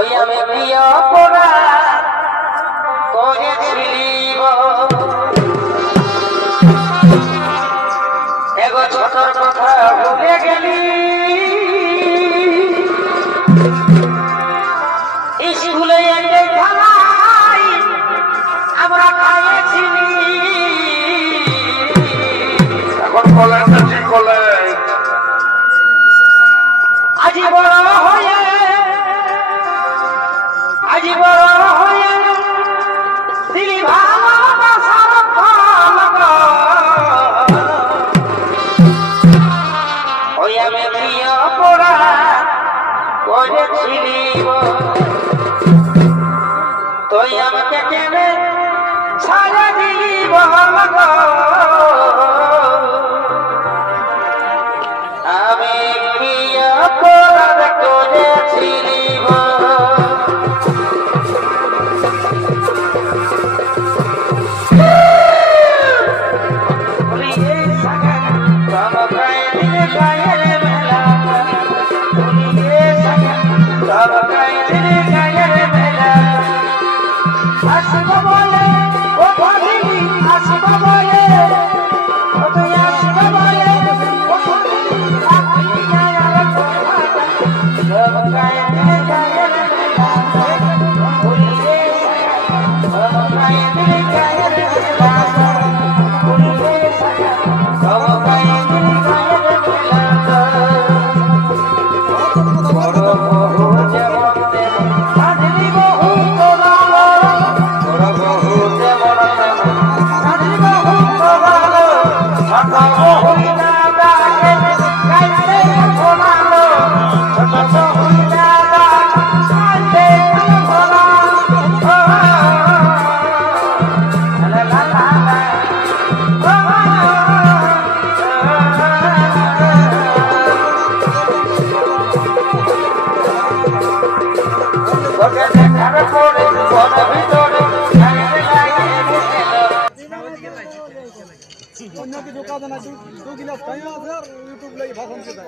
ওই আমি প্রিয় পড়া করেছিলিব এগো ছোটর কথা ভুলে গেলি স্কুলে এসে খাই আমরা খাইয়েছিলি এখন কলেজটা ঠিক কলেজ আজি বড় হয়ে আজি বড় হয়ে দিলি ভালোবাসার ফল ওই আমি প্রিয় পড়া করেছিলি তুই আমাকে কেনে ছাড়া দিলি আমি প্রিয় পড়া করেছিলি অন্যকে ঢোকা দেয় না 2 গিলাস খাই আছে আর ইউটিউব লাগি ভাষণ দিতে